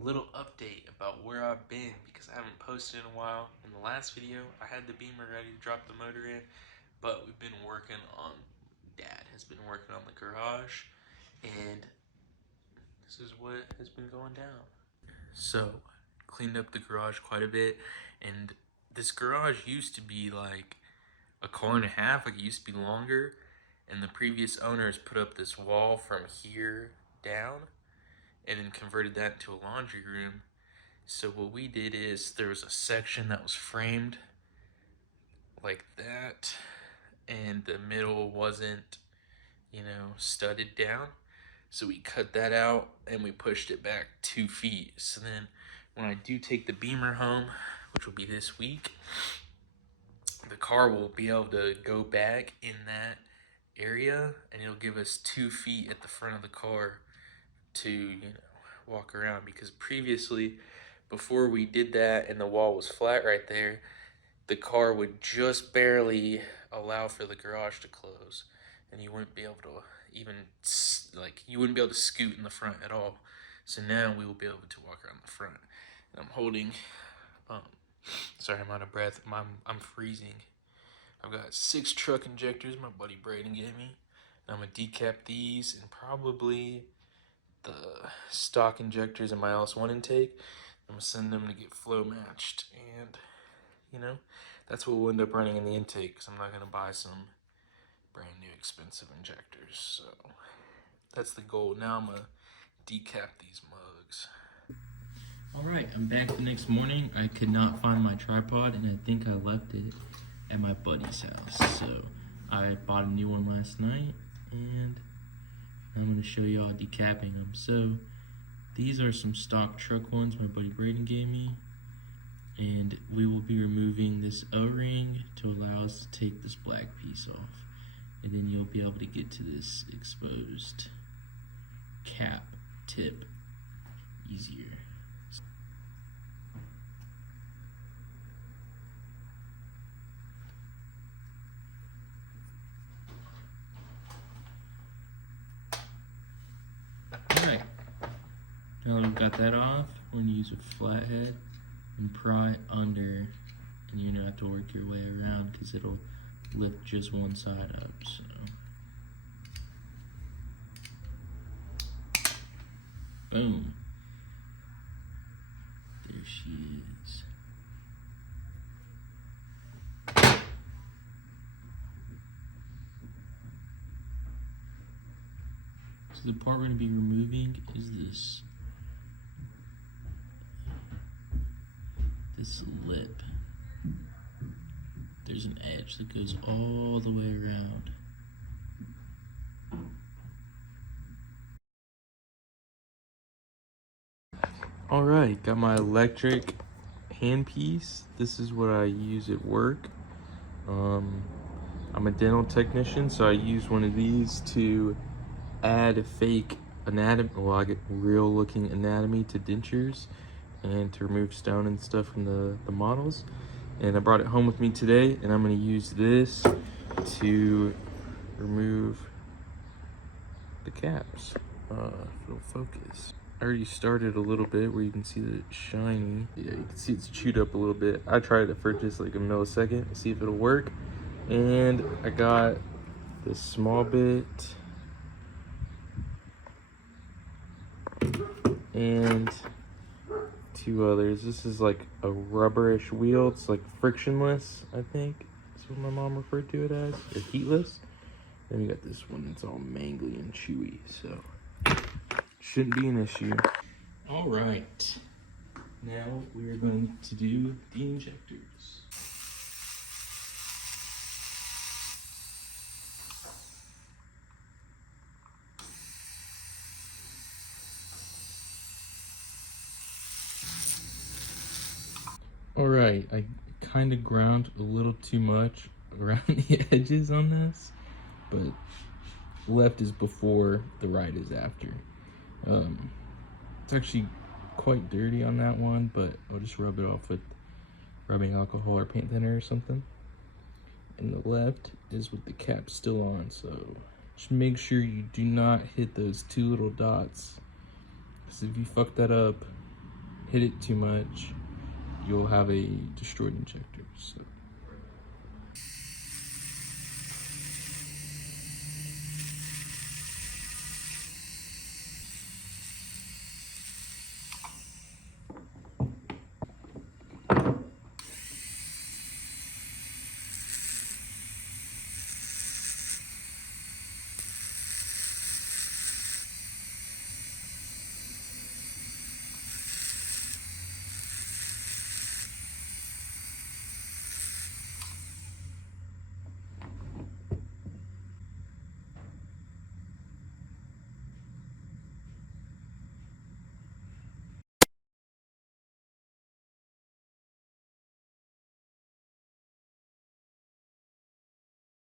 a little update about where I've been because I haven't posted in a while. In the last video, I had the Beamer ready to drop the motor in, but we've been working on, Dad has been working on the garage, and this is what has been going down. So, cleaned up the garage quite a bit, and this garage used to be like a car and a half, like it used to be longer, and the previous owners put up this wall from here down and then converted that into a laundry room. So what we did is there was a section that was framed like that, and the middle wasn't, studded down. So we cut that out and we pushed it back 2 feet. So then when I do take the Beamer home, which will be this week, the car will be able to go back in that area, and it'll give us 2 feet at the front of the car to, walk around. Because previously, before we did that and the wall was flat right there, the car would just barely allow for the garage to close, and you wouldn't be able to even, you wouldn't be able to scoot in the front at all. So now we will be able to walk around the front. And I'm holding, sorry, I'm out of breath. I'm freezing. I've got 6 truck injectors my buddy Braden gave me. And I'm gonna decap these and probably the stock injectors in my LS1 intake. I'm gonna send them to get flow matched, and that's what we'll end up running in the intake, because I'm not gonna buy some brand new expensive injectors. So that's the goal. Now I'm gonna decap these mugs. Alright, I'm back the next morning. I could not find my tripod, and I think I left it at my buddy's house. So I bought a new one last night, and I'm going to show y'all decapping them. So these are some stock truck ones my buddy Braden gave me, and we will be removing this O-ring to allow us to take this black piece off, and then you'll be able to get to this exposed cap tip easier. Alright, now that we've got that off, we're going to use a flathead and pry it under, and you don't have to work your way around because it'll lift just one side up. So boom, there she is. So the part we're going to be removing is this lip. There's an edge that goes all the way around. Alright, got my electric handpiece. This is what I use at work. I'm a dental technician, so I use one of these to add a fake anatomy, well, I get real looking anatomy to dentures and to remove stone and stuff from the models. And I brought it home with me today, and I'm going to use this to remove the caps. If it'll focus. I already started a little bit where you can see that it's shiny. Yeah, you can see it's chewed up a little bit. I tried it for just like a millisecond to see if it'll work. And I got this small bit and 2 others. This is like a rubberish wheel. It's like frictionless, I think. That's what my mom referred to it as, or heatless. Then we got this one that's all mangly and chewy, so shouldn't be an issue. All right, now we are going to do the injectors. All right, I kind of ground a little too much around the edges on this, but left is before, the right is after. It's actually quite dirty on that one, but I'll just rub it off with rubbing alcohol or paint thinner or something. And the left is with the cap still on, so just make sure you do not hit those 2 little dots, because if you fuck that up, hit it too much, you'll have a destroyed injector. So